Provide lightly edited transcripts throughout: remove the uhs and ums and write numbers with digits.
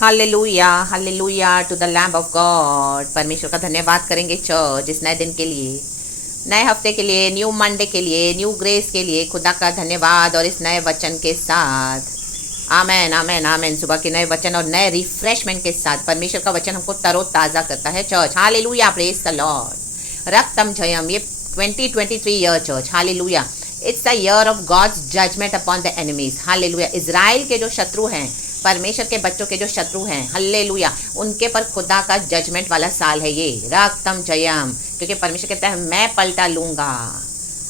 Hallelujah hallelujah to the lamb of God. परमेश्वर का धन्यवाद करेंगे चर्च इस नए दिन के लिए, नए हफ्ते के लिए, न्यू मंडे के लिए, न्यू ग्रेस के लिए। खुदा का धन्यवाद और इस नए वचन के साथ आमेन आमेन आमेन। सुबह के नए वचन और नए रिफ्रेशमेंट के साथ परमेश्वर का वचन हमको तरोताज़ा करता है church. Hallelujah praise the lord. रक्तम जयम। ये 2023 year church. Hallelujah. It's the year of God's judgement upon the enemies. Hallelujah. Israel के जो शत्रु हैं, परमेश्वर के बच्चों के जो शत्रु हैं, हल्लेलुया, उनके पर खुदा का जजमेंट वाला साल है ये। रक्तम जयम। क्योंकि परमेश्वर कहता है मैं पलटा लूंगा।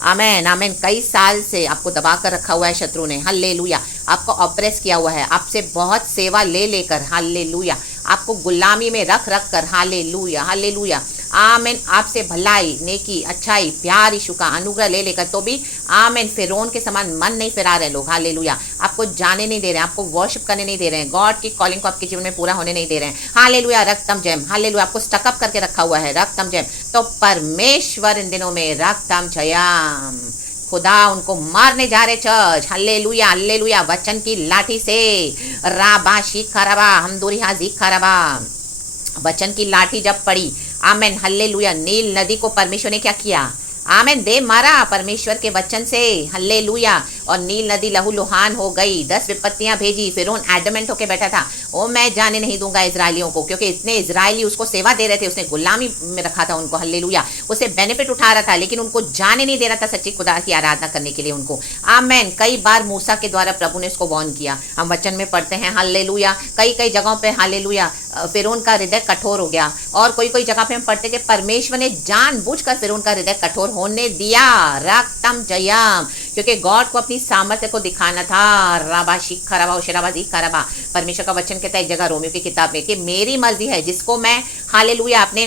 आमेन आमेन। कई साल से आपको दबा कर रखा हुआ है शत्रु ने, हल्लेलुया। आपको ऑप्रेस किया हुआ है, आपसे बहुत सेवा ले लेकर, हल्लेलुया, आपको गुलामी में रख रख कर, हालेलुया हालेलुया, आमेन, आपसे भलाई, नेकी, अच्छाई, प्यार, यीशु का अनुग्रह ले लेकर तो भी आमेन फिरौन के समान मन नहीं फिरा रहे लोग, हालेलुया। आपको जाने नहीं दे रहे हैं, आपको वर्शिप करने नहीं दे रहे हैं, गॉड की कॉलिंग को आपके जीवन में पूरा होने नहीं दे रहे हैं, हालेलुया। रक्तम जयम। हालेलुया। आपको स्टकअप करके रखा हुआ है, रक्तम जयम। तो परमेश्वर इन दिनों में रक्तम जयम, खुदा उनको मारने जा रहे चर्च। Hallelujah hallelujah. वचन की लाठी से राबा शिखरबा हमदुरिहा जिखरबा। वचन की लाठी जब पड़ी, आमेन हल्लेलुया, नील नदी को परमेश्वर ने क्या किया, आमेन, दे मारा परमेश्वर के वचन से, हल्लेलुया। और नील नदी लहू लुहान हो गई। 10 विपत्तियां भेजी। फिरौन एडमेंट होके बैठा था, ओ मैं जाने नहीं दूंगा इजरायलियों को, क्योंकि इतने इजरायली उसको सेवा दे रहे थे, उसने गुलामी में रखा था उनको, हल्लेलुया, उसे बेनिफिट उठा रहा था, लेकिन उनको जाने नहीं दे रहा था सच्ची खुदा की आराधना करने के लिए उनको, आमेन। कई बार मूसा के द्वारा प्रभु ने उसको वार्न किया, हम वचन में पढ़ते हैं, हल्लेलुया। कई कई जगहों पे हालेलुया फिरौन का हृदय कठोर हो गया, और कोई कोई जगह पे हम पढ़ते कि परमेश्वर ने जानबूझकर फिरौन का हृदय कठोर होने दिया। रक्तम जयम। क्योंकि गॉड को अपनी सामर्थ्य को दिखाना था। राबा शिखरबा उशरबा जिखरबा। परमेश्वर का वचन कहता है एक जगह रोमियो की किताब में कि मेरी मर्जी है, जिसको मैं हालेलुया अपने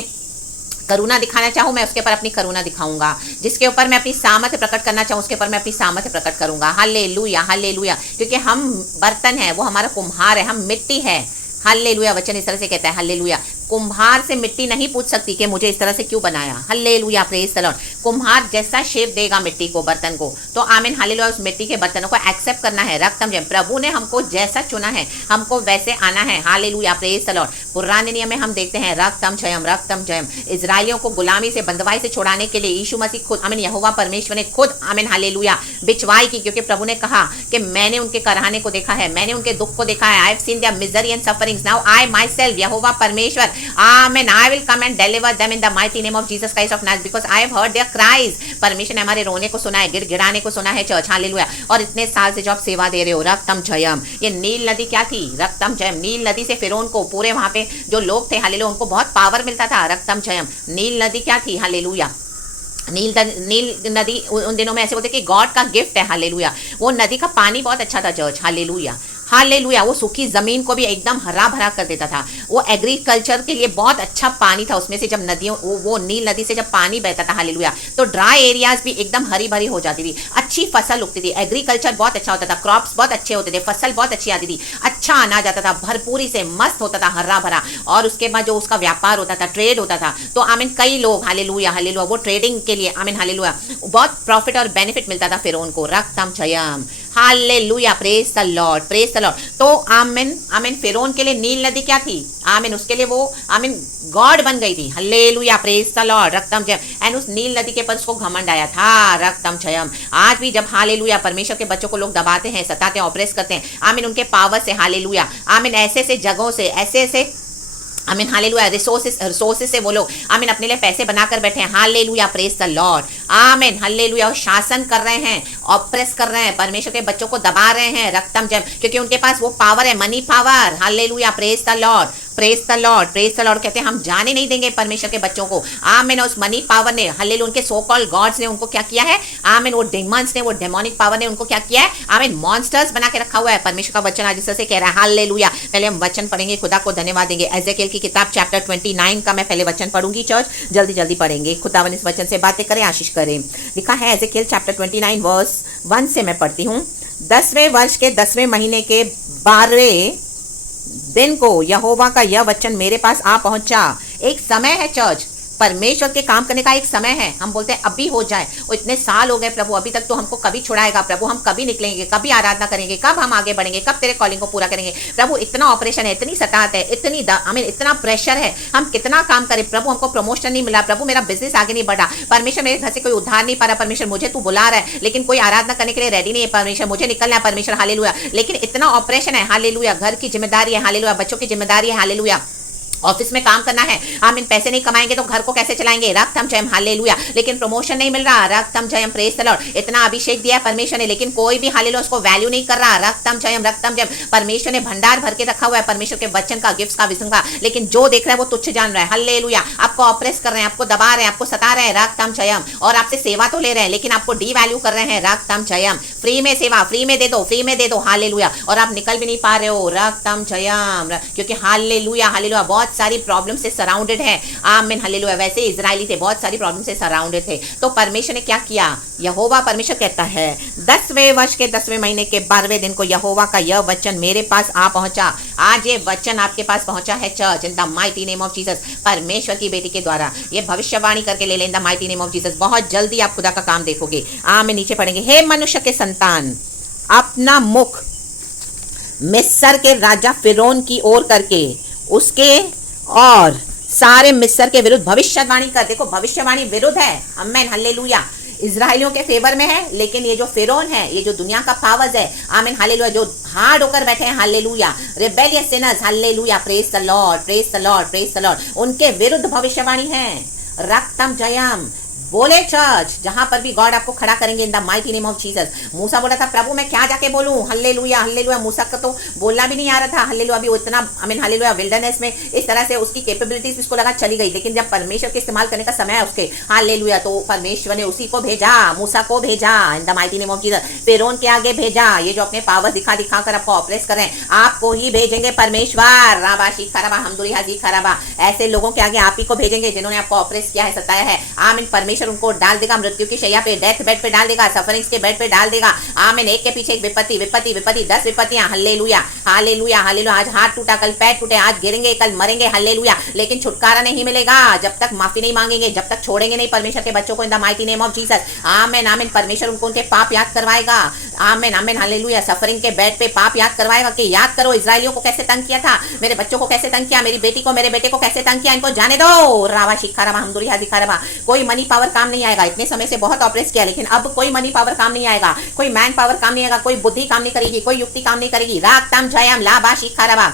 करुणा दिखाना चाहूँ मैं उसके पर अपनी करुणा दिखाऊंगा, जिसके ऊपर मैं अपनी सामर्थ्य प्रकट करना चाहूँ उसके ऊपर मैं अपनी सामर्थ्य प्रकट करूंगा, हालेलुया हालेलुया। क्योंकि हम बर्तन है, वो हमारा कुम्हार है, हम मिट्टी है, हल्लेलुया। वचन इस तरह से कहता है, हल्लेलुया। कुम्हार से मिट्टी नहीं पूछ सकती कि मुझे इस तरह से क्यों बनाया, हल्लेलुया प्रेज द लॉर्ड। कुम्हार जैसा शेप देगा मिट्टी को, बर्तन को, तो आमीन हालेलुया, उस मिट्टी के बर्तनों को एक्सेप्ट करना है। रक्तम जयम। प्रभु ने हमको जैसा चुना है, हमको वैसे आना है, हालेलुया प्रेज द लॉर्ड। पुराने नियम में हम देखते हैं रक्तम जयम रक्तम जयम। इजराइलियों को गुलामी से, बंदवाई से छुड़ाने के लिए यीशु मसीह खुद, आमीन, यहोवा परमेश्वर ने खुद, आमीन हालेलुया, बिचवाई की, क्योंकि प्रभु ने कहा कि मैंने उनके कराहने को देखा है, मैंने उनके दुख को देखा है, I have seen their misery and sufferings, now I myself, यहोवा परमेश्वर, आमीन, I will come and deliver them in the mighty name of Jesus Christ of Nazareth because I have heard their cries। परमेश्वर ने हमारे रोने को सुना है, गिड़गिड़ाने को सुना है चर्च, हालेलुया। और इतने साल से जो आप सेवा दे रहे हो, रक्तम जयम। ये नील नदी क्या थी, रक्तम जयम। नील नदी से फिरौन को, पूरे वहां पे जो लोग थे, हालेलुया, उनको बहुत पावर मिलता था, रक्तम जयम। नील नदी क्या थी, हालेलुया, नील नदी उन दिनों में ऐसे बोलते कि गॉड का गिफ्ट है, हालेलुया। वो नदी का पानी बहुत अच्छा था चर्च, हालेलुया हालेलुया। वो सूखी जमीन को भी एकदम हरा भरा कर देता था, वो एग्रीकल्चर के लिए बहुत अच्छा पानी था। उसमें से जब नदियों, वो नील नदी से जब पानी बहता था, हालेलुया, तो ड्राई एरियाज भी एकदम हरी भरी हो जाती थी, अच्छी फसल उगती थी, एग्रीकल्चर बहुत अच्छा होता था, क्रॉप्स बहुत अच्छे होते थे, फसल बहुत अच्छी आती थी, अच्छा अनाज आता था, भरपूरी से मस्त होता था, हरा भरा। और उसके बाद जो उसका व्यापार होता था, ट्रेड होता था, तो आमीन कई लोग, हालेलुया हालेलुया, वो ट्रेडिंग के लिए, आमीन हालेलुया, बहुत प्रॉफिट और बेनिफिट मिलता था फिरौन को, रक्तम जयम, hallelujah praise the lord praise the lord. तो आमीन आमीन फिरौन के लिए नील नदी क्या थी, आमीन, उसके लिए वो आमीन गॉड बन गई थी, हल्लेलुया प्रेज द लॉर्ड, रक्तम जयम। एंड उस नील नदी के पर उसको घमंड आया था, रक्तम जयम। आज भी जब हालेलुया परमेश्वर के बच्चों को लोग दबाते हैं, सताते हैं, ऑपरेस करते हैं, आमीन, उनके पावर से, हालेलुया, आमीन, ऐसे ऐसे जगहों से, ऐसे ऐसे, आमीन हालेलुया, रिसोर्सेस से वो लोग, आमीन, अपने लिए पैसे बनाकर बैठे हैं, हालेलुया प्रेज द लॉर्ड, आमीन हालेलुया, और शासन कर रहे हैं, ऑप्रेस कर रहे हैं, परमेश्वर के बच्चों को दबा रहे हैं, रक्तम जयम, क्योंकि उनके पास वो पावर है, money power, hallelujah praise the lord praise the lord praise the Lord. कहते हैं हम जाने नहीं देंगे परमेश्वर के बच्चों को, आमीन। उस मनी पावर ने, हालेलुया, उनके सो कॉल्ड गॉड्स ने उनको क्या किया है, आमीन, वो डेमन्स ने, वो डेमोनिक पावर ने उनको क्या किया है, आमीन, मॉन्स्टर्स बना के रखा हुआ है। परमेश्वर का वचन आज इस तरह से कह रहा है, हालेलुया। पहले हम वचन पढ़ेंगे, खुदा को धन्यवाद देंगे। एजेकिएल की किताब चैप्टर 29 का मैं पहले वचन पढ़ूंगी चर्च, जल्दी जल्दी पढ़ेंगे, खुदावन इस वचन से बातें करें, आशीष करें। लिखा है एजेकिएल चैप्टर 29 वर्स 1 से मैं पढ़ती हूँ। 10वें वर्ष के 10वें महीने के 12वें दिन को यहोवा का यह वचन मेरे पास आ पहुंचा। एक समय है चर्च, परमेश्वर के काम करने का एक समय है। हम बोलते हैं अभी हो जाए, और इतने साल हो गए प्रभु, अभी तक तो हमको कभी छुड़ाएगा प्रभु, हम कभी निकलेंगे, कभी आराधना करेंगे, कब हम आगे बढ़ेंगे, कब तेरे कॉलिंग को पूरा करेंगे प्रभु। इतना ऑपरेशन है, इतनी सताहत है, इतनी इतना प्रेशर है, हम कितना काम करें प्रभु, हमको प्रमोशन नहीं मिला प्रभु, मेरा बिजनेस आगे नहीं बढ़ा परमेश्वर, मेरे घर से कोई उद्धार नहीं पा रहा परमेश्वर, मुझे तू बुला रहा है लेकिन कोई आराधना करने के लिए रेडी नहीं है परमेश्वर, मुझे निकलना है परमेश्वर, हालेलुया। लेकिन इतना ऑपरेशन है, हालेलुया, घर की जिम्मेदारी है, हालेलुया, बच्चों की जिम्मेदारी है, हालेलुया, ऑफिस में काम करना है, हम इन पैसे नहीं कमाएंगे तो घर को कैसे चलाएंगे, रक्तम जयम, हालेलुया। लेकिन प्रमोशन नहीं मिल रहा, रक्तम जयम, प्रेज द लॉर्ड। इतना अभिषेक दिया परमेश्वर ने, लेकिन कोई भी हालेलुया उसको वैल्यू नहीं कर रहा, रक्तम जयम, रक्तम जयम। परमेश्वर ने भंडार भर के रखा हुआ है परमेश्वर के वचन का, गिफ्ट्स का, विजन का, लेकिन जो देख रहा है वो तुच्छ जान रहा है, हालेलुया। आपको ऑपरेस कर रहे हैं, आपको दबा रहे हैं, आपको सता रहे हैं, रक्तम जयम, और आपसे सेवा तो ले रहे हैं लेकिन आपको डी वैल्यू कर रहे हैं, रक्तम जयम। फ्री में सेवा, फ्री में दे दो, फ्री में दे दो, हालेलुया, और आप निकल भी नहीं पा रहे हो, रक्तम जयम, क्योंकि हालेलुया, हालेलुया, बहुत सारी प्रॉब्लम से सराउंडेड है, आमीन, हालेलुया। वैसे इजराइली थे, बहुत सारी प्रॉब्लम से सराउंडेड थे, तो परमेश्वर ने क्या किया, यहोवा परमेश्वर कहता है 10वें वर्ष के 10वें महीने के 12वें दिन को यहोवा का यह वचन मेरे पास आ पहुंचा। आज ये वचन आपके पास पहुंचा है church, in the mighty name of Jesus, परमेश्वर की बेटी के द्वारा ये भविष्यवाणी करके ले लें, इन the mighty name of Jesus. बहुत जल्दी आप खुदा का काम देखोगे। आमीन। नीचे पढ़ेंगे, हे मनुष्य के संतान, अपना मुख मिस्र के राजा फिरौन की ओर करके उसके और सारे मिस्र के विरुद्ध भविष्यवाणी कर। देखो भविष्यवाणी विरुद्ध है, आमीन, हालेलुया, इजराइलियों के फेवर में है, लेकिन ये जो फिरौन है, ये जो दुनिया का पावर्स है, आमीन, हालेलुया, जो हार्ड होकर बैठे हैं, hallelujah, rebellious Sinners, hallelujah, praise the lord, praise the lord, praise the Lord, उनके विरुद्ध भविष्यवाणी है, रक्तम जयम। बोले चर्च, जहां पर भी गॉड आपको खड़ा करेंगे, in the mighty name of Jesus. मूसा बोला था प्रभु मैं क्या जाके बोलूं, हालेलुया, हालेलुया, मूसा का तो बोलना भी नहीं आ रहा था, हालेलुया, अभी वो इतना, आई मीन, हालेलुया, विल्डरनेस में इस तरह से उसकी कैपेबिलिटीज उसको लगा चली गई, लेकिन जब परमेश्वर के इस्तेमाल करने का समय है उसके, हालेलुया, तो परमेश्वर ने उसी को भेजा, मूसा को भेजा, इन the mighty name of Jesus, फिरौन के आगे भेजा। ये जो अपने पावर दिखा दिखा कर आपको ऑपरेट कर रहे हैं, आपको ही भेजेंगे परमेश्वर, राबा शीखा रबा, हमदुरिहा जीखा रबा, ऐसे लोगों के आगे आप ही को भेजेंगे जिन्होंने आपको ऑपरेट किया है, सताया है, आमीन। परमेश्वर उनको डाल देगा मृत्यु की शैया पे, डेथ बेड पे डाल देगा, सफरिंग्स के बेड पे डाल देगा, आमीन। एक के पीछे एक विपत्ति, विपत्ति, विपत्ति, 10 विपत्तियां, हालेलुया, हालेलुया, हालेलुया। आज हाथ टूटा, कल पैर टूटे, आज गिरेंगे, कल मरेंगे, हालेलुया, लेकिन छुटकारा नहीं मिलेगा जब तक माफी नहीं मांगेंगे, जब तक छोड़ेंगे नहीं परमेश्वर के बच्चों को, इन the mighty name of Jesus, आमीन, आमीन। परमेश्वर उनको उनके पाप याद करवाएगा, आमीन, आमीन, हालेलुया। सफरिंग के बेड पे पाप याद करवाएगा कि याद करो इजराइलियों को कैसे तंग किया था, मेरे बच्चों को कैसे तंग किया, मेरी बेटी को, मेरे बेटे को कैसे तंग किया, इनको जाने दो, रावा शिखा रवा, हमदुरिहा जिखा रवा। कोई मनी पावर काम नहीं आएगा, इतने समय से बहुत ऑपरेट किया, लेकिन अब कोई मनी पावर काम नहीं आएगा, कोई मैन पावर काम नहीं आएगा, कोई बुद्धि काम नहीं करेगी, कोई युक्ति काम नहीं करेगी, रागतम जयम, लाभा शिखा रवा,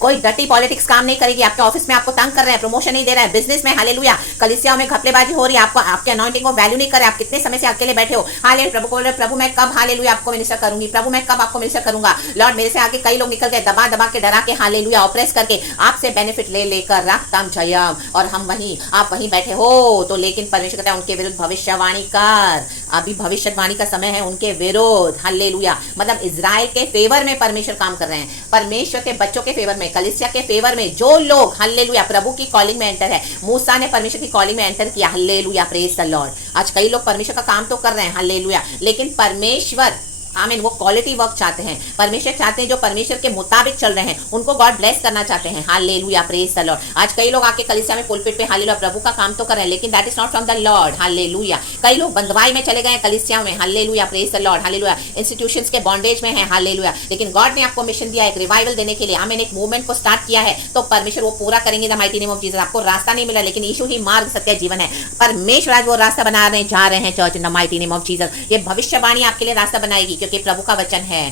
कोई डटी पॉलिटिक्स काम नहीं करेगी। आपके ऑफिस में आपको तंग कर रहे हैं, प्रमोशन नहीं दे रहा है, बिजनेस में, हालेलुया, कलीसियाओं में घपलेबाजी हो रही है, आपको आपके अनॉइंटिंग को वैल्यू नहीं कर रहे, आप कितने समय से अकेले बैठे हो, हालेलुया, प्रभु को बोल रहे, प्रभु मैं कब, हालेलुया, आपको मिनिस्टर करूंगी, प्रभु मैं कब आपको मिनिस्टर करूंगा, लॉर्ड मेरे से आगे कई लोग निकल गए, दबा दबा के, डरा के, हालेलुया, ऑपरेस करके, आपसे बेनिफिट ले लेकर, रक्तम जयम, और हम वहीं, आप वहीं बैठे हो, तो लेकिन परमेश्वर कहता है उनके विरुद्ध भविष्यवाणी कर। अभी भविष्यवाणी का समय है उनके विरुद्ध, हालेलुया, मतलब इजराइल के फेवर में परमेश्वर काम कर रहे हैं, परमेश्वर के बच्चों के फेवर में, कलीसिया के फेवर में, जो लोग, हालेलुया, प्रभु की कॉलिंग में एंटर है। मूसा ने परमेश्वर की कॉलिंग में एंटर किया, हालेलुया, प्रेज द लॉर्ड। आज कई लोग परमेश्वर का काम तो कर रहे हैं, हालेलुया, लेकिन परमेश्वर, आमीन, वो क्वालिटी वर्क चाहते हैं, परमेश्वर चाहते हैं जो परमेश्वर के मुताबिक चल रहे हैं, उनको गॉड ब्लेस करना चाहते हैं, हालेलुया, प्रेज द लॉर्ड। आज कई लोग आके कलीसिया में पुलपिट पे, हालेलुया, प्रभु का काम तो कर रहे हैं, लेकिन that is not from the lord, hallelujah. कई लोग बंधवाई में चले गए कलीसिया में, hallelujah, praise the lord, hallelujah, institutions के बॉन्डेज में है, हालेलुया, लेकिन गॉड ने आपको मिशन दिया, एक रिवाइवल देने के लिए, आमीन, एक मूवमेंट को स्टार्ट किया है, तो परमेश्वर वो पूरा करेंगे, the mighty name of Jesus. आपको रास्ता नहीं मिला, लेकिन यीशु ही मार्ग, सत्य, जीवन है, परमेश्वर आज वो रास्ता बना रहे, जा रहे हैं church, in the mighty name of Jesus. ये भविष्यवाणी आपके लिए रास्ता बनाएगी, क्योंकि प्रभु का वचन है,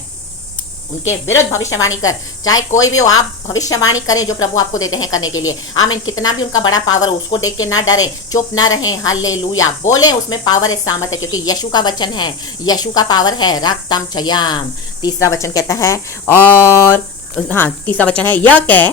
उनके विरुद्ध भविष्यवाणी कर, चाहे कोई भी हो, आप भविष्यवाणी करें जो प्रभु आपको देते हैं करने के लिए, आमीन। कितना भी उनका बड़ा पावर हो, उसको देख के ना डरे, चुप ना रहें, हालेलुया, बोले, उसमें पावर है, सामर्थ है, क्योंकि यीशु का वचन है, यीशु का पावर है, रक्तम जयम। तीसरा वचन कहता है, और हाँ, तीसरा वचन है, यह कह,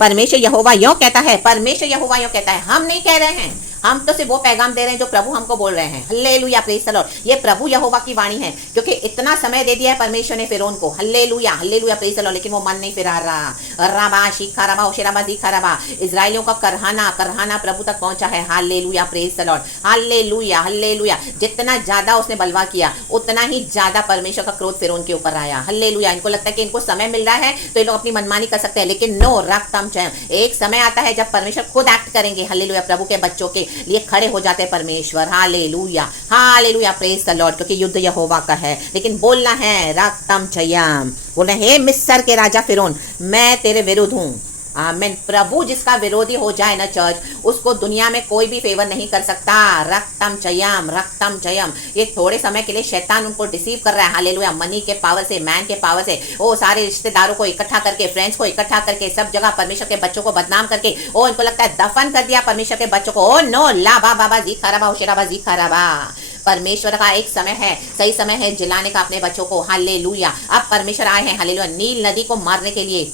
परमेश्वर यहोवा यूं कहता है, परमेश्वर यहोवा यूं कहता है, हम नहीं कह रहे हैं, हम तो सिर्फ वो पैगाम दे रहे हैं जो प्रभु हमको बोल रहे हैं। Hallelujah, praise the Lord. ये प्रभु यहोवा की वाणी है, क्योंकि इतना समय दे दिया है परमेश्वर ने फिरौन को। Hallelujah, hallelujah, praise the Lord. लेकिन वो मन नहीं फिरा रहा। राबा शिखा रबा ओशेराबा दिखा रबा। इजराइलियों का करहाना प्रभु तक पहुंचा है। Hallelujah, praise the lord. Hallelujah, hallelujah. जितना ज्यादा उसने बलवा किया उतना ही ज्यादा परमेश्वर का क्रोध फिरौन के ऊपर आया। हालेलुया। इनको लगता है कि इनको समय मिल रहा है तो ये लोग अपनी मनमानी कर सकते हैं, लेकिन नो, रक्तम चयम। एक समय आता है जब परमेश्वर खुद एक्ट करेंगे। हालेलुया, प्रभु के बच्चों के लिए खड़े हो जाते हैं परमेश्वर। Hallelujah, hallelujah, praise the Lord. क्योंकि युद्ध यहोवा का है, लेकिन बोलना है रक्तम चयम। बोलना हे मिस्र के राजा फिरौन, मैं तेरे विरुद्ध हूं। आमीन। प्रभु जिसका विरोधी हो जाए ना चर्च, उसको दुनिया में कोई भी फेवर नहीं कर सकता। रक्तम चयम, रक्तम चयम। ये थोड़े समय के लिए शैतान उनको डिसीव कर रहा है। हालेलुया, मनी के पावर से, मैन के पावर से, ओ सारे रिश्तेदारों को इकट्ठा करके, फ्रेंड्स को इकट्ठा करके, सब जगह परमेश्वर के बच्चों को बदनाम करके, ओ इनको लगता है दफन कर दिया परमेश्वर के बच्चों को। ओ नो, ला बाबा जी खराबा होशेराबा जी खराबा। परमेश्वर का एक समय है, सही समय है जिलाने का अपने बच्चों को। हालेलुया। अब परमेश्वर आए हैं, हालेलुया, नील नदी को मारने के लिए,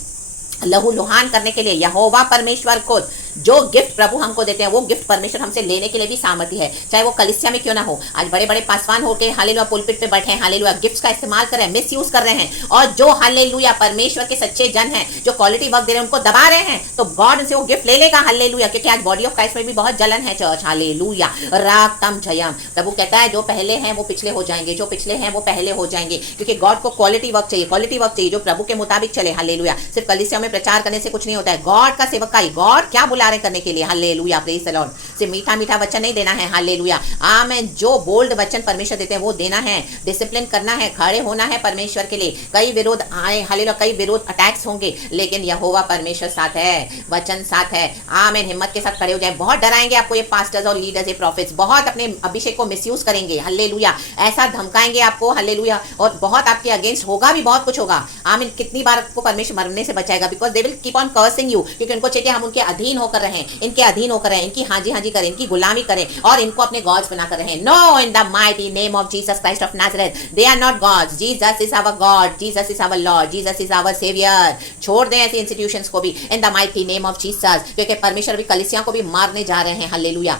लहू लुहान करने के लिए। यहोवा परमेश्वर को जो गिफ्ट प्रभु हमको देते हैं, वो गिफ्ट परमेश्वर हमसे लेने के लिए भी सामर्थ्य है, चाहे वो कलीसिया में क्यों ना हो। आज बड़े बड़े पासवान होकर हालेलुया पुलपिट पे बैठे हैं, हालेलुया गिफ्ट्स का इस्तेमाल कर रहे हैं, मिस यूज कर रहे हैं। और जो हालेलुया परमेश्वर के सच्चे जन हैं, जो क्वालिटी वर्क दे रहे हैं, उनको दबा रहे हैं, तो गॉड उनसे वो गिफ्ट ले लेगा। हालेलुया, क्योंकि आज बॉडी ऑफ क्राइस्ट में भी बहुत जलन है चर्च। हालेलुया, राक्तम जयम। प्रभु कहता है जो पहले हैं वो पिछले हो जाएंगे, जो पिछले हैं वो पहले हो जाएंगे, क्योंकि गॉड को क्वालिटी वर्क चाहिए, क्वालिटी वर्क चाहिए जो प्रभु के मुताबिक चले। हालेलुया, सिर्फ कलीसिया में प्रचार करने से कुछ नहीं होता है। गॉड का सेवकाई, गॉड क्या बुला रहे करने के लिए। Hallelujah, praise the Lord. सिर्फ मीठा मीठा वचन नहीं देना है। हालेलुया, आमीन। जो बोल्ड वचन परमेश्वर देते हैं वो देना है, डिसिप्लिन करना है, खड़े होना है परमेश्वर के लिए। कई विरोध आए, हालेलुया, कई विरोध अटैक्स होंगे, लेकिन यहोवा परमेश्वर साथ है, वचन साथ है। आमीन। हिम्मत के साथ खड़े हो जाए। बहुत डराएंगे आपको ये पास्टर्स और लीडर्स, ये प्रॉफिट्स, बहुत अपने अभिषेक को मिसयूज करेंगे। हालेलुया, ऐसा धमकाएंगे आपको। हालेलुया, और बहुत आपके अगेंस्ट होगा भी, बहुत कुछ होगा। आमीन। कितनी बार आपको परमेश्वर मरने से बचाएगा, because they will keep on cursing you, क्योंकि उनको चाहिए हम उनके अधीन होकर रहें, इनके अधीन होकर रहें, इनकी हाजी हाजी करें, इनकी गुलामी करें और इनको अपने गॉड्स बनाकर रहें। No, in the mighty name of Jesus Christ of Nazareth, they are not gods. Jesus is our God, Jesus is our Lord, Jesus is our saviour. छोड़ दें ऐसी इंस्टीट्यूशंस को भी, in the mighty name of Jesus, क्योंकि परमेश्वर भी कलीसिया को भी मारने जा रहे हैं। हालेलुया,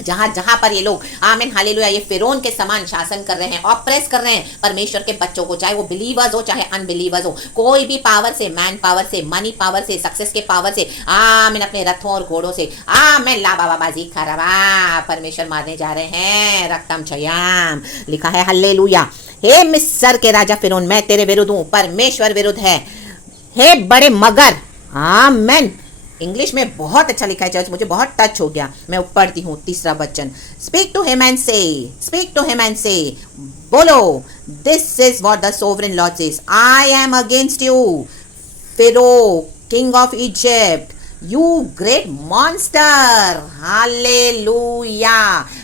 जहां जहां पर ये लोग, आमीन, हालेलुया, ये फिरौन के समान शासन कर रहे हैं, ऑप्रेस कर रहे हैं परमेश्वर के बच्चों को, चाहे वो बिलीवर्स हो चाहे अनबिलीवर्स हो। कोई भी पावर से, मैन पावर से, मनी पावर से, सक्सेस के पावर से, आमीन, अपने रथों और घोड़ों से, आमीन, ला बाबा बाजी खरवा, परमेश्वर मारने जा रहे हैं। रक्तम छयाम लिखा है। हालेलुया, हे मिस्र के राजा फिरौन, मैं तेरे विरुद्ध हूं। परमेश्वर विरुद्ध है। हे बड़े मगर, आमीन। इंग्लिश में बहुत अच्छा लिखा है चर्च, मुझे बहुत टच हो गया। मैं पढ़ती हूँ तीसरा वचन। Speak to him and say, speak to him and say, बोलो, this is what the sovereign Lord says, I am against you Pharaoh king of Egypt, you great monster. Hallelujah,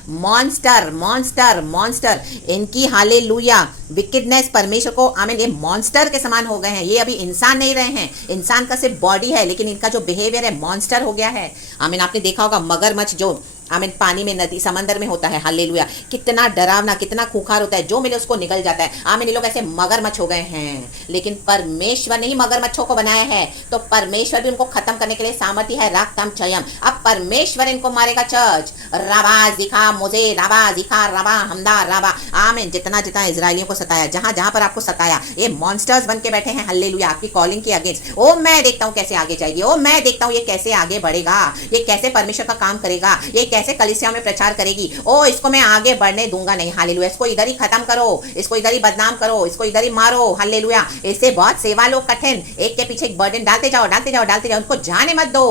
monster, monster, monster. इनकी hallelujah wickedness परमेश्वर को, आमीन, ये monster के समान हो गए हैं। ये अभी इंसान नहीं रहे हैं, इंसान का सिर्फ बॉडी है, लेकिन इनका जो बिहेवियर है मॉन्स्टर हो गया है। आमीन, आपने देखा होगा मगरमच्छ जो, आमीन, पानी में, नदी, समंदर में होता है। हालेलुया, कितना डरावना, कितना खूंखार होता है, जो मिले उसको निगल जाता है। आमीन, ये लोग ऐसे मगरमच्छ हो गए हैं, लेकिन परमेश्वर ने ही मगरमच्छों को बनाया है, तो परमेश्वर भी उनको खत्म करने के लिए सामर्थ्य है। राक्तम चयम। अब परमेश्वर इनको मारेगा चर्च। रबा दिखा मुझे, रबा दिखा, रबा हमदा, रबा, आमीन। जितना जितना इजराइलियों को सताया, जहां जहां पर आपको सताया, ये मॉन्स्टर्स बन के बैठे हैं। हालेलुया, आपकी कॉलिंग के अगेंस्ट। ओ मैं देखता हूं कैसे आगे जाएगी, ओ मैं देखता हूं ये कैसे आगे बढ़ेगा, ये कैसे परमेश्वर का काम करेगा, ये कैसे कलीसिया में प्रचार करेगी। ओ इसको मैं आगे बढ़ने दूंगा नहीं। हालेलुया, इसको इधर ही खत्म करो, इसको इधर ही बदनाम करो, इसको इधर ही मारो। हालेलुया, इससे बहुत सेवा लोग कठिन, एक के पीछे एक बर्डन डालते जाओ, डालते जाओ, डालते जाओ, उनको जाने मत दो।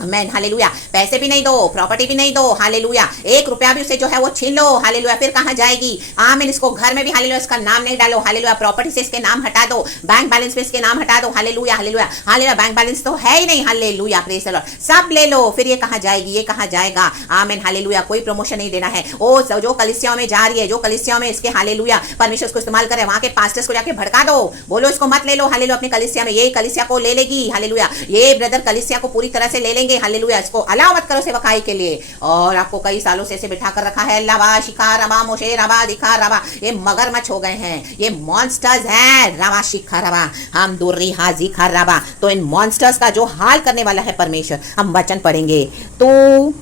मैन, हालेलुया, पैसे भी नहीं दो, प्रॉपर्टी भी नहीं दो। हालेलुया, 1 रुपया भी उसे जो है वो छीन लो। हालेलुया, फिर कहाँ जाएगी। आमीन, इसको घर में भी, हालेलुया, इसका नाम नहीं डालो। हालेलुया, प्रॉपर्टी से इसके नाम हटा दो, बैंक बैलेंस पे इसके नाम हटा दो। Hallelujah, hallelujah, hallelujah, bank balance तो है ही नहीं। हालेलुया, प्रेज द लॉर्ड, सब ले लो, फिर ये कहाँ जाएगी, ये कहाँ जाएगा। आमीन, हालेलुया, कोई प्रमोशन नहीं देना है। ओ जो कलीसिया में जा रही है, जो कलीसिया में इसके, हालेलुया, परमेश्वर को इस्तेमाल करे, वहां के पास्टर्स को जाके भड़का दो, बोलो इसको मत ले लो। हालेलुया, अपनी कलीसिया में, ये कलीसिया को ले लेगी। हालेलुया, ये ब्रदर कलीसिया को पूरी तरह से ले लेंगे। हालेलुया, इसको अलाउ मत करो सेवकाई के लिए। और आपको कई सालों से ऐसे बिठा कर रखा है। लवा शिखा रवा मोशे रवा दिखा रवा, ये मगरमच्छ हो गए हैं, ये मॉन्स्टर्स हैं। रवा शिखा रवा, हम दुर्री हाजी खा रवा। तो इन मॉन्स्टर्स का जो हाल करने वाला है परमेश्वर, हम वचन पढ़ेंगे तू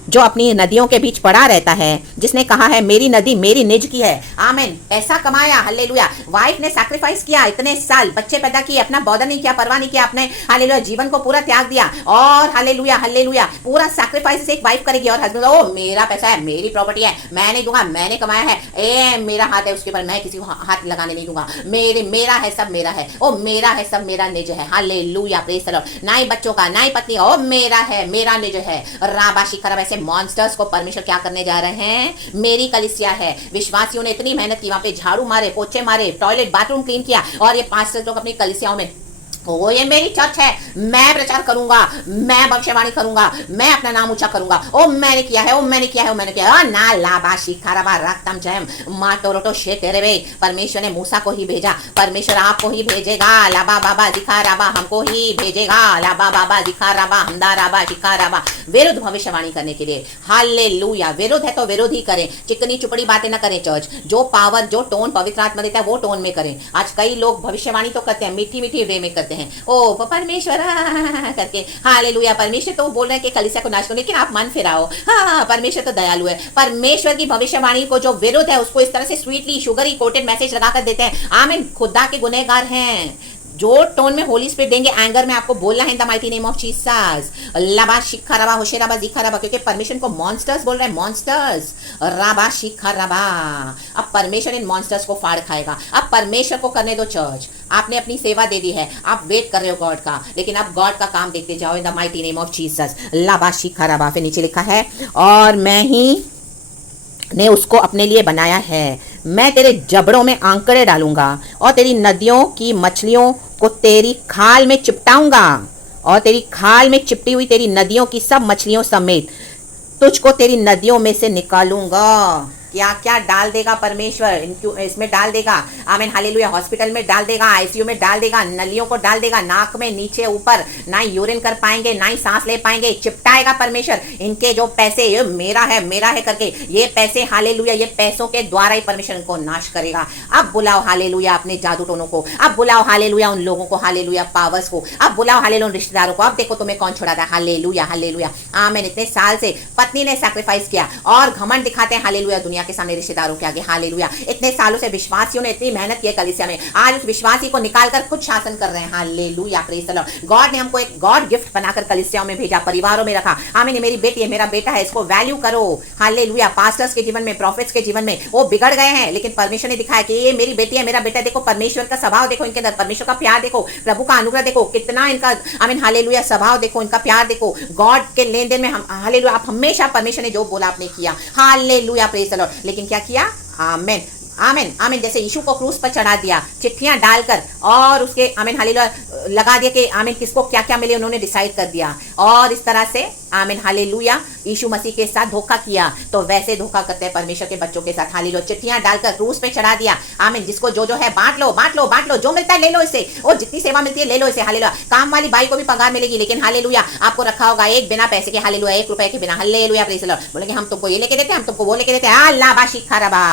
जो अपनी नदियों के बीच पड़ा रहता है, जिसने कहा है मेरी नदी मेरी निज की है, आमीन, पैसा कमाया, हालेलुया, वाइफ ने सैक्रिफाइस किया, इतने साल बच्चे पैदा किए, अपना बॉदर नहीं किया, परवाह नहीं किया, अपने हालेलुया जीवन को पूरा त्याग दिया, और हालेलुया हालेलुया पूरा सैक्रिफाइस एक वाइफ करेगी, और हस्बैंड ओ मेरा पैसा है, मेरी प्रॉपर्टी है, मैं नहीं दूंगा, मैंने कमाया है, ए मेरा हाथ है उसके ऊपर, मैं किसी को हाथ लगाने नहीं दूंगा, मेरा है, सब मेरा है, ओ मेरा है, सब मेरा निज है, हालेलुया, प्रेज द लॉर्ड, ना ही बच्चों का, ना ही पत्नी, ओ मेरा है, मेरा निज है, राबाशी खराब। ऐसे मॉन्स्टर्स को परमेश्वर क्या करने जा रहे हैं? मेरी कलीसिया है। विश्वासियों ने इतनी मेहनत की, वहां पे झाड़ू मारे, पोछे मारे, टॉयलेट बाथरूम क्लीन किया, और ये पास्टर लोग अपनी कलीसियाओं में ओ ये मेरी चर्च है, मैं प्रचार करूंगा, मैं भविष्यवाणी करूंगा, मैं अपना नाम ऊंचा करूंगा, ओ मैंने किया है, ओ मैंने किया है, ओ मैंने किया है, ना लाबा शिखाराबा रक्तम जयम माटोरोटो शेकेरेवे। परमेश्वर ने मूसा को ही भेजा, परमेश्वर आपको ही भेजेगा, लाबा बाबा दिखाराबा हमको ही भेजेगा, लाबा बाबा दिखाराबा हमदाराबा शिखाराबा, विरुद्ध भविष्यवाणी करने के लिए। हालेलुया, विरुद्ध है तो विरोध ही करें, चिकनी चुपड़ी बातें ना करें। चर्च जो पावर, जो टोन पवित्र आत्मा देता है वो टोन में करें। आज कई लोग भविष्यवाणी तो करते हैं, मीठी मीठी वे में करते हैं, ओ परमेश्वर करके, हालेलुया, परमेश्वर तो बोल रहे हैं कि कलीसिया को नाश करो, लेकिन आप मन फिराओ, हाँ परमेश्वर तो दयालु है। परमेश्वर की भविष्यवाणी को जो विरुद्ध है उसको इस तरह से स्वीटली शुगरी कोटेड मैसेज लगाकर देते हैं। आमीन, खुदा के गुनहगार हैं। जो टोन में होली स्पिरिट देंगे, एंगर में आपको बोलना है इन the mighty name of Jesus, लबा शिखा रबा होशे रबा दिखा रबा, क्योंकि परमेश्वर को मॉन्स्टर्स बोल रहे हैं, मॉन्स्टर्स, रबा शिखा रबा। अब परमेश्वर इन मॉन्स्टर्स को फाड़ खाएगा। अब परमेश्वर को करने दो। चर्च आपने अपनी सेवा दे दी है, आप वेट कर रहे हो गॉड का, लेकिन अब गॉड का काम देखते जाओ इन the mighty name of Jesus, लबा शिखा रबा। फिर नीचे लिखा है, और मैं ही ने उसको अपने लिए बनाया है, मैं तेरे जबड़ों में आंकड़े डालूंगा, और तेरी नदियों की मछलियों को तेरी खाल में चिपटाऊंगा, और तेरी खाल में चिपटी हुई तेरी नदियों की सब मछलियों समेत तुझको तेरी नदियों में से निकालूंगा। क्या क्या डाल देगा परमेश्वर, इसमें डाल देगा, आमीन हालेलुया, हॉस्पिटल में डाल देगा, आईसीयू में डाल देगा, नलियों को डाल देगा, नाक में नीचे ऊपर, ना यूरिन कर पाएंगे, ना ही सांस ले पाएंगे, चिपटाएगा परमेश्वर। इनके जो पैसे, ये मेरा है करके, ये पैसे हालेलुया, ये पैसों के द्वारा ही परमेश्वर इनको नाश करेगा। अब बुलाओ हालेलुया अपने जादू टोनों को, अब बुलाओ हालेलुया उन लोगों को, हालेलुया पावर्स को, अब बुलाओ हालेलुया उन रिश्तेदारों को। अब देखो तुम्हें कौन छुड़ाता है, हालेलुया हालेलुया। आमीन, इतने साल से पत्नी ने सैक्रिफाइस किया और घमंड दिखाते हैं हालेलुया दुनिया के सामने, रिश्तेदारों के आगे, हालेलुया। इतने सालों से विश्वासियों ने इतनी मेहनत की है कलीसिया में, आज उस विश्वासी को निकालकर खुद शासन कर रहे हैं, hallelujah, praise the Lord. God ने हमको एक गॉड गिफ्ट बनाकर कलीसियाओं में भेजा, परिवारों में रखा। आमीन, मेरी बेटी है, मेरा बेटा है, इसको वैल्यू करो, हालेलुया। पास्टर्स के जीवन में, प्रॉफिट्स के जीवन में वो बिगड़ गए हैं, लेकिन परमेश्वर ने दिखाया कि ये मेरी बेटी है, मेरा बेटा। देखो परमेश्वर का स्वभाव, देखो इनके अंदर परमेश्वर का प्यार, देखो प्रभु का अनुग्रह, देखो कितना इनका, आमीन हालेलुया, स्वभाव देखो, इनका प्यार देखो, गॉड के लेन देन में हम, हालेलुया, आप हमेशा परमेश्वर ने जो बोला आपने किया, हालेलुया, प्रेज द लॉर्ड। लेकिन क्या किया? आमीन आमीन आमीन। जैसे यीशु को क्रूस पर चढ़ा दिया, चिट्ठियां डालकर, और उसके आमीन हालेलुया लगा दिया कि आमीन किसको क्या क्या मिले, उन्होंने डिसाइड कर दिया, और इस तरह से आमीन हालेलुया यीशु मसीह के साथ धोखा किया। तो वैसे धोखा करते हैं परमेश्वर के बच्चों के साथ, हालेलुया। चिट्ठियां डालकर क्रूस पे चढ़ा दिया, आमीन। जिसको जो है बांट लो, बांट लो, बांट लो, जो मिलता है ले लो इसे, और जितनी सेवा मिलती है ले लो इसे, हालेलुया। काम वाली बाई को भी पगार मिलेगी, लेकिन हालेलुया आपको रखा होगा एक बिना पैसे के, हालेलुया, 1 रुपए के बिना, हालेलुया, प्रेज द लॉर्ड। बोलेंगे हम तुमको ये लेके देते हैं, हम तुमको वो लेके देते हैं, अल्लाह बाशी खरबा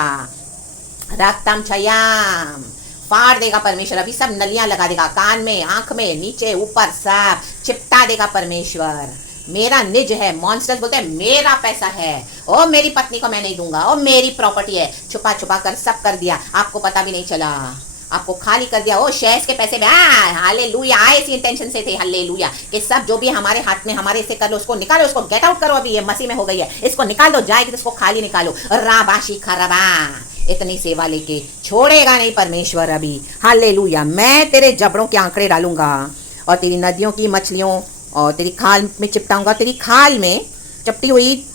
रक्तम छयाम। फाड़ देगा परमेश्वर, अभी सब नलियां लगा देगा, कान में, आंख में, नीचे ऊपर, सब चिपटा देगा परमेश्वर। मेरा निज है, मॉन्स्टर्स बोलते हैं मेरा पैसा है, ओ मेरी पत्नी को मैं नहीं दूंगा, ओ मेरी प्रॉपर्टी है, छुपा छुपा कर सब कर दिया, आपको पता भी नहीं चला, आपको खाली कर दिया। ओ शेयर्स के पैसे में, हालेलुया, आए इसी इंटेंशन से थे, हालेलुया, कि सब जो भी हमारे हाथ में, हमारे से कर लो, उसको निकालो, उसको गेट आउट करो, अभी ये मसीह में हो गई है, इसको निकाल दो, जाएगी तो इसको खाली निकालो, राबाशी खरबा। इतनी सेवा लेके छोड़ेगा नहीं परमेश्वर अभी, हालेलुया। मैं तेरे जबड़ों के आंकड़े डालूंगा, और तेरी नदियों की मछलियों और तेरी खाल में चिपटाऊंगा, तेरी खाल में चपटी हुई,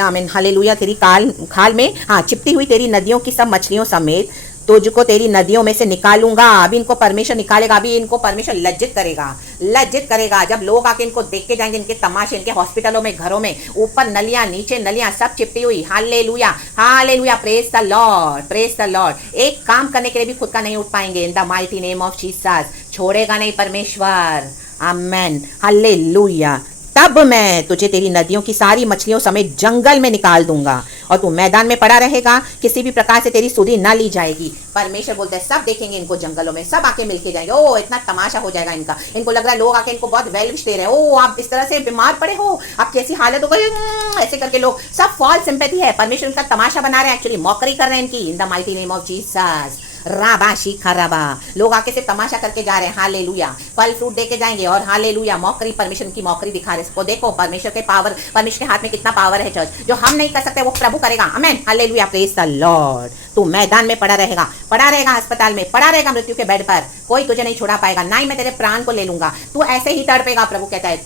आमीन हालेलुया, तेरी खाल में, हाँ, चिपटी हुई तेरी नदियों की सब मछलियों समेत तुझको तेरी नदियों में से निकालूंगा। अभी इनको परमेश्वर निकालेगा, अभी इनको परमेश्वर लज्जित करेगा, लज्जित करेगा। जब लोग आके इनको देख के जाएंगे, इनके तमाशे, इनके हॉस्पिटलों में, घरों में, ऊपर नलियां, नीचे नलियां, सब चिपटी हुई, hallelujah hallelujah, praise the lord, praise the Lord. एक काम करने के लिए भी खुद का नहीं उठ पाएंगे, इन the mighty name of Jesus. छोड़ेगा नहीं परमेश्वर, आमेन, हालेलुया। तब मैं तुझे तेरी नदियों की सारी मछलियों समेत जंगल में निकाल दूंगा, और तू मैदान में पड़ा रहेगा, किसी भी प्रकार से तेरी सुधि ना ली जाएगी। परमेश्वर बोलते हैं सब देखेंगे इनको जंगलों में, सब आके मिलके जाएंगे। ओ इतना तमाशा हो जाएगा इनका, इनको लग रहा है लोग आके इनको बहुत वेल विश दे रहे हैं। ओ आप इस तरह से बीमार पड़े हो, आप कैसी हालत हो गई, ऐसे करके लोग सब फॉल्स सिंपैथी है, परमेश्वर इनका तमाशा बना रहे हैं, एक्चुअली मॉकरी कर रहे हैं इनकी। In the mighty name of Jesus राबाशी खराबा, लोग आके सिर्फ तमाशा करके जा रहे हैं। हालेलुया, फल फ्रूट देके जाएंगे और हालेलुया मॉकरी, परमेश्वर की मॉकरी दिखा रहे हैं। देखो परमेश्वर के पावर, परमेश्वर के हाथ में कितना पावर है चर्च, जो हम नहीं कर सकते वो प्रभु करेगा। आमेन, हालेलुया, प्रेज द लॉर्ड। तू मैदान में पड़ा रहेगा अस्पताल में, पड़ा रहेगा मृत्यु के बेड पर, कोई तुझे नहीं छुड़ा पाएगा, ना ही मैं तेरे प्राण को ले लूंगा। तू ऐसे ही तड़पेगा, प्रभु कहता है,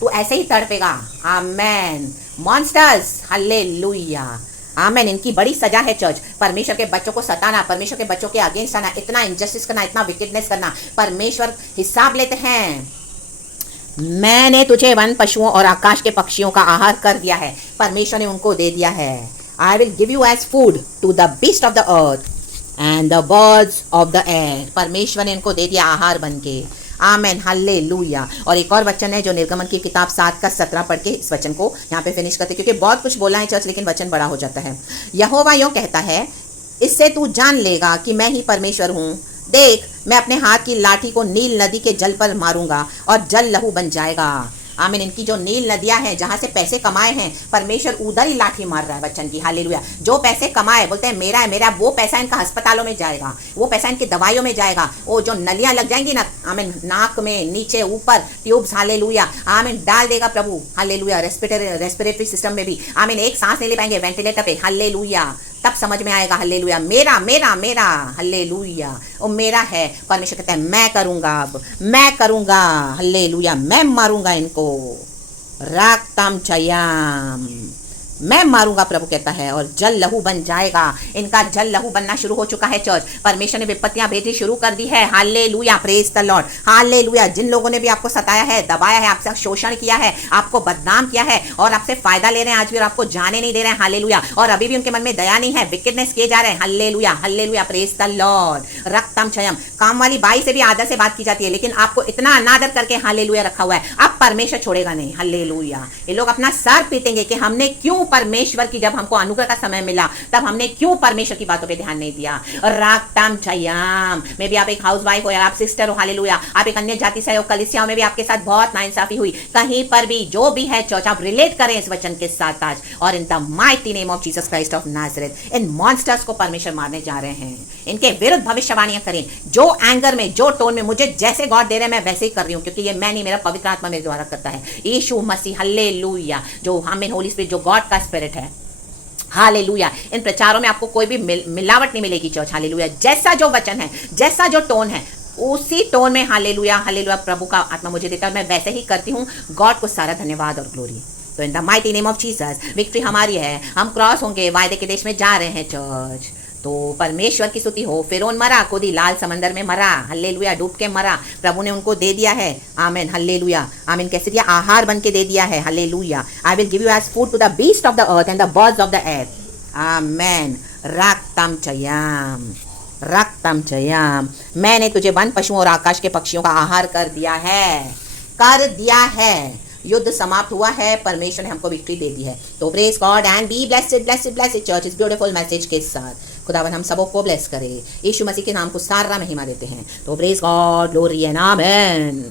तू ऐसे ही तड़पेगा। आमेन, मॉन्स्टर्स, हालेलुया, आमेन। इनकी बड़ी सजा है चर्च, परमेश्वर के बच्चों को सताना, परमेश्वर के बच्चों के अगेंस्ट आना, इतना इनजस्टिस करना, इतना विकेडनेस करना, परमेश्वर हिसाब लेते हैं। मैंने तुझे वन पशुओं और आकाश के पक्षियों का आहार कर दिया है, परमेश्वर ने उनको दे दिया है। I will give you as food to the beast of the earth and the birds of the air, परमेश्वर ने इनको दे दिया आहार बन के। Amen, hallelujah. और एक और वचन है जो निर्गमन की किताब 7 का 17 पढ़ के इस वचन को यहाँ पे फिनिश करते, क्योंकि बहुत कुछ बोला है चर्च, लेकिन वचन बड़ा हो जाता है। यहोवा यूं कहता है, इससे तू जान लेगा कि मैं ही परमेश्वर हूँ। देख, मैं अपने हाथ की लाठी को नील नदी के जल पर मारूंगा और जल लहू बन जाएगा। आमीन। इनकी जो नील नदियां हैं जहां से पैसे कमाए हैं, परमेश्वर उधर ही लाठी मार रहा है वचन की। हालेलुया। जो पैसे कमाए, बोलते हैं मेरा है, मेरा, वो पैसा इनका अस्पतालों में जाएगा, वो पैसा इनकी दवाइयों में जाएगा। वो जो नलियां लग जाएंगी ना, आमीन, नाक में, नीचे, ऊपर, ट्यूब्स, हालेलुया, आमीन, डाल देगा प्रभु। हालेलुया। रेस्पिरेटरी सिस्टम में भी, आमीन, एक सांस नहीं ले पाएंगे वेंटिलेटर पे। हालेलुया। तब समझ में आएगा, हल्लेलुया, मेरा मेरा मेरा, हल्लेलुया, वो मेरा है। परमेश्वर कहता है मैं करूंगा, अब मैं करूंगा, हल्लेलुया, मैं मारूंगा इनको, राक्तम चयाम, मैं मारूंगा, प्रभु कहता है, और जल लहू बन जाएगा। इनका जल लहू बनना शुरू हो चुका है चर्च। परमेश्वर ने विपत्तियां भेजनी शुरू कर दी है। Hallelujah, praise the lord, hallelujah. जिन लोगों ने भी आपको सताया है, दबाया है, आपसे शोषण किया है, आपको बदनाम किया है और आपसे फायदा ले रहे हैं आज भी और आपको जाने नहीं दे रहे हैं, हालेलुया, और अभी भी उनके मन में दया नहीं है, विकेडनेस किए जा रहे हैं, hallelujah, hallelujah, praise the lord. रक्तम क्षयम, काम वाली बाई से भी आदर से बात की जाती है, लेकिन आपको इतना अनादर करके हालेलुया रखा हुआ है, अब परमेश्वर छोड़ेगा नहीं। हालेलुया। ये लोग अपना सर पीटेंगे कि हमने क्यों परमेश्वर की, जब हमको अनुग्रह का समय मिला तब हमने क्यों परमेश्वर की बातों पे ध्यान नहीं दिया। राक्तम चयाम। मे भी आप एक हाउस वाइफ हो या आप सिस्टर हो, हालेलुया, आप एक अन्य जाति से हो, कलीसियाओं में भी आपके साथ बहुत नाइंसाफी हुई, कहीं पर भी जो भी है चर्च, आप रिलेट करें इस वचन के साथ आज, और इन the mighty name of Jesus Christ of Nazareth, in monsters को परमेश्वर मारने जा रहे हैं। इनके विरुद्ध भविष्यवाणियां करें, जो एंगर में, जो टोन में, मुझे जैसे गॉड दे रहे हैं मैं वैसे ही कर रही हूं, क्योंकि ये मैं नहीं, मेरा पवित्र आत्मा मेरे द्वारा करता है, यीशु मसीह, हालेलुया, जो हमें होली स्पिरिट, जो गॉड का स्पिरिट है। हालेलुया। इन प्रचारों में आपको कोई भी मिलावट नहीं मिलेगी चर्च। हालेलुया। जैसा जो वचन है, जैसा जो टोन है, उसी टोन में, हालेलुया, हालेलुया, प्रभु का आत्मा मुझे देता है, मैं वैसे ही करती हूँ। गॉड को सारा धन्यवाद और ग्लोरी। तो इन the mighty name of Jesus, victory हमारी है, हम क्रॉस होंगे, वायदे के देश में जा रहे हैं चर्च। तो परमेश्वर की स्तुति हो। फिरौन मरा, खुद ही लाल समंदर में मरा, हल्लेलुया, डूब के मरा, प्रभु ने उनको दे दिया है। आमीन, हल्लेलुया, आमीन। कैसे दिया? आहार बन के दे दिया है। Hallelujah. I will give you as food to the beast of the earth and the birds of the air. आमेन। रक्तम चयाम, रक्तम चयाम। मैंने तुझे वन पशुओं और आकाश के पक्षियों का आहार कर दिया है, कर दिया है। युद्ध समाप्त हुआ है, परमेश्वर ने हमको विक्ट्री दे दी है। तो praise God and be blessed, blessed, blessed church इस ब्यूटीफुल मैसेज के साथ। खुदावन हम सबों को ब्लेस करे। यीशु मसीह के नाम को सारा महिमा देते हैं। तो praise God, glory and amen.